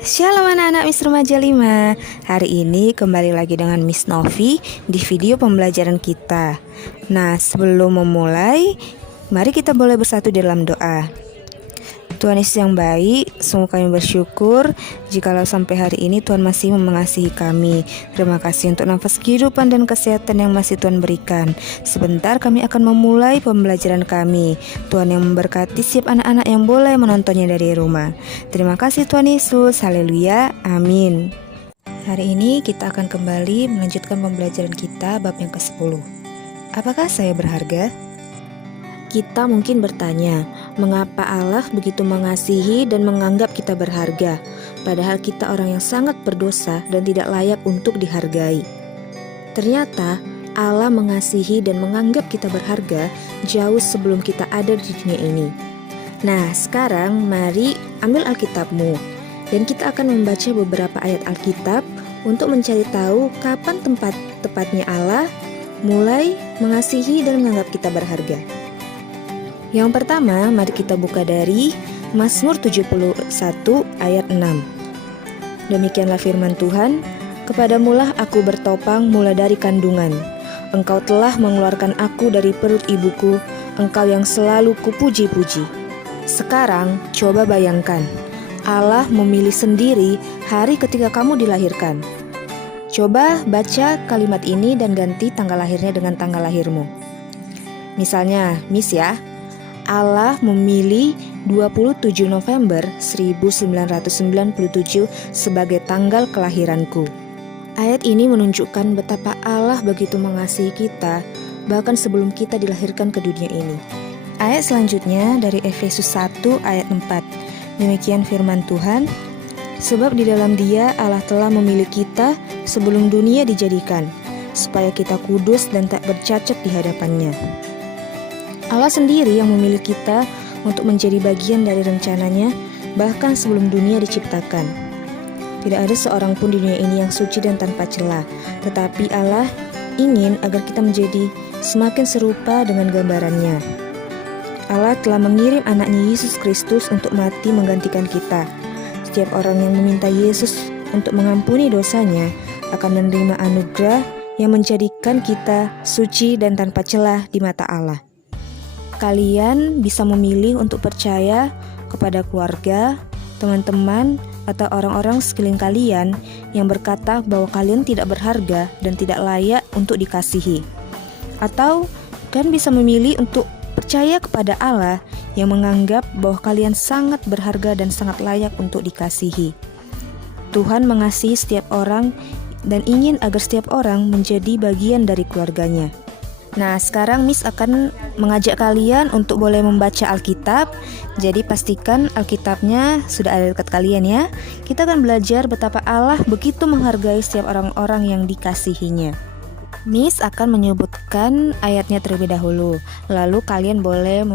Shalom anak-anak Miss Remaja 5. Hari ini kembali lagi dengan Miss Novi di video pembelajaran kita. Nah, sebelum memulai, mari kita boleh bersatu dalam doa. Tuhan Yesus yang baik, sungguh kami bersyukur jikalau sampai hari ini Tuhan masih mengasihi kami. Terima kasih untuk nafas kehidupan dan kesehatan yang masih Tuhan berikan. Sebentar kami akan memulai pembelajaran kami. Tuhan yang memberkati setiap anak-anak yang boleh menontonnya dari rumah. Terima kasih Tuhan Yesus, haleluya, amin. Hari ini kita akan kembali melanjutkan pembelajaran kita bab yang ke-10. Apakah saya berharga? Kita mungkin bertanya, mengapa Allah begitu mengasihi dan menganggap kita berharga, padahal kita orang yang sangat berdosa dan tidak layak untuk dihargai. Ternyata Allah mengasihi dan menganggap kita berharga jauh sebelum kita ada di dunia ini. Nah, sekarang mari ambil Alkitabmu dan kita akan membaca beberapa ayat Alkitab untuk mencari tahu kapan tepatnya Allah mulai mengasihi dan menganggap kita berharga. Yang pertama, mari kita buka dari Mazmur 71 ayat 6. Demikianlah firman Tuhan, "Kepadamulah aku bertopang mulai dari kandungan. Engkau telah mengeluarkan aku dari perut ibuku, Engkau yang selalu kupuji-puji." Sekarang, coba bayangkan, Allah memilih sendiri hari ketika kamu dilahirkan. Coba baca kalimat ini dan ganti tanggal lahirnya dengan tanggal lahirmu. Misalnya, Miss ya, Allah memilih 27 November 1997 sebagai tanggal kelahiranku. Ayat ini menunjukkan betapa Allah begitu mengasihi kita, bahkan sebelum kita dilahirkan ke dunia ini. Ayat selanjutnya dari Efesus 1 ayat 4. Demikian firman Tuhan, "Sebab di dalam Dia Allah telah memilih kita sebelum dunia dijadikan, supaya kita kudus dan tak bercacat di hadapan-Nya." Allah sendiri yang memilih kita untuk menjadi bagian dari rencananya bahkan sebelum dunia diciptakan. Tidak ada seorang pun di dunia ini yang suci dan tanpa celah, tetapi Allah ingin agar kita menjadi semakin serupa dengan gambarannya. Allah telah mengirim anaknya Yesus Kristus untuk mati menggantikan kita. Setiap orang yang meminta Yesus untuk mengampuni dosanya akan menerima anugerah yang menjadikan kita suci dan tanpa celah di mata Allah. Kalian bisa memilih untuk percaya kepada keluarga, teman-teman, atau orang-orang sekeliling kalian yang berkata bahwa kalian tidak berharga dan tidak layak untuk dikasihi. Atau kalian bisa memilih untuk percaya kepada Allah yang menganggap bahwa kalian sangat berharga dan sangat layak untuk dikasihi. Tuhan mengasihi setiap orang dan ingin agar setiap orang menjadi bagian dari keluarganya. Nah, sekarang Miss akan mengajak kalian untuk boleh membaca Alkitab. Jadi pastikan Alkitabnya sudah ada dekat kalian ya. Kita akan belajar betapa Allah begitu menghargai setiap orang-orang yang dikasihinya. Miss akan menyebutkan ayatnya terlebih dahulu. Lalu kalian boleh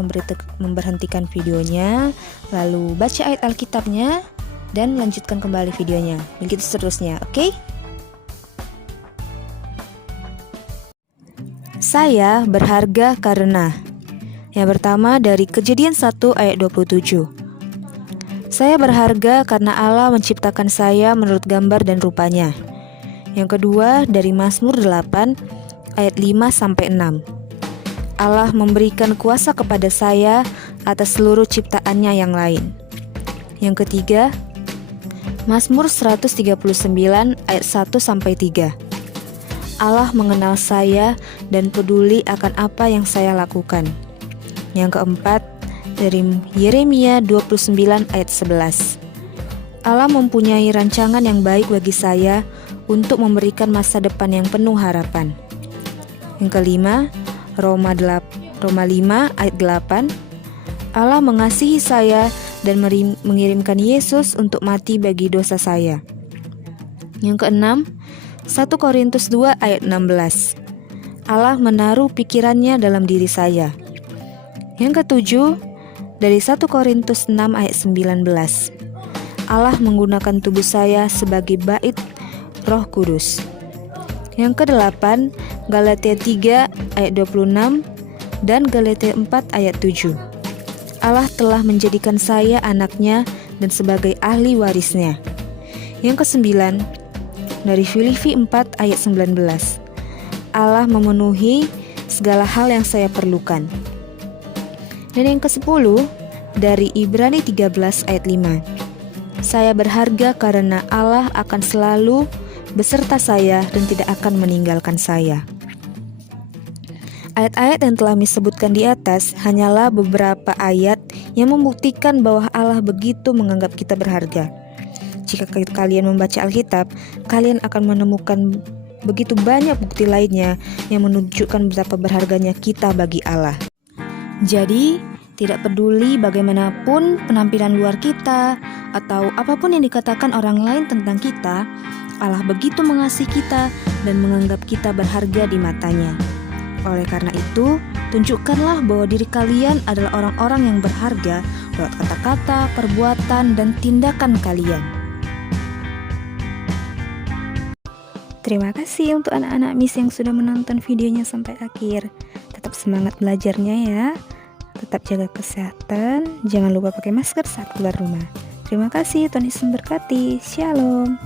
memberhentikan videonya, lalu baca ayat Alkitabnya dan lanjutkan kembali videonya. Begitu seterusnya, oke? Saya berharga karena. Yang pertama dari Kejadian 1 ayat 27. Saya berharga karena Allah menciptakan saya menurut gambar dan rupanya. Yang kedua dari Mazmur 8 ayat 5-6. Allah memberikan kuasa kepada saya atas seluruh ciptaannya yang lain. Yang ketiga Mazmur 139 ayat 1-3. Allah mengenal saya dan peduli akan apa yang saya lakukan. Yang keempat, dari Yeremia 29 ayat 11. Allah mempunyai rancangan yang baik bagi saya untuk memberikan masa depan yang penuh harapan. Yang kelima, Roma 5 ayat 8. Allah mengasihi saya dan mengirimkan Yesus untuk mati bagi dosa saya. Yang keenam, 1 Korintus 2 ayat 16. Allah menaruh pikirannya dalam diri saya. Yang ketujuh, dari 1 Korintus 6 ayat 19. Allah menggunakan tubuh saya sebagai bait Roh Kudus. Yang kedelapan, Galatia 3 ayat 26 dan Galatia 4 ayat 7. Allah telah menjadikan saya anaknya dan sebagai ahli warisnya. Yang kesembilan, dari Filipi 4 ayat 19. Allah memenuhi segala hal yang saya perlukan. Dan yang ke-10, dari Ibrani 13 ayat 5. Saya berharga karena Allah akan selalu beserta saya dan tidak akan meninggalkan saya. Ayat-ayat yang telah disebutkan di atas hanyalah beberapa ayat yang membuktikan bahwa Allah begitu menganggap kita berharga. Jika kalian membaca Alkitab, kalian akan menemukan begitu banyak bukti lainnya yang menunjukkan betapa berharganya kita bagi Allah. Jadi, tidak peduli bagaimanapun penampilan luar kita atau apapun yang dikatakan orang lain tentang kita, Allah begitu mengasihi kita dan menganggap kita berharga di matanya. Oleh karena itu, tunjukkanlah bahwa diri kalian adalah orang-orang yang berharga lewat kata-kata, perbuatan, dan tindakan kalian. Terima kasih untuk anak-anak Miss yang sudah menonton videonya sampai akhir. Tetap semangat belajarnya ya. Tetap jaga kesehatan. Jangan lupa pakai masker saat keluar rumah. Terima kasih, Tuhan Yesus memberkati. Shalom.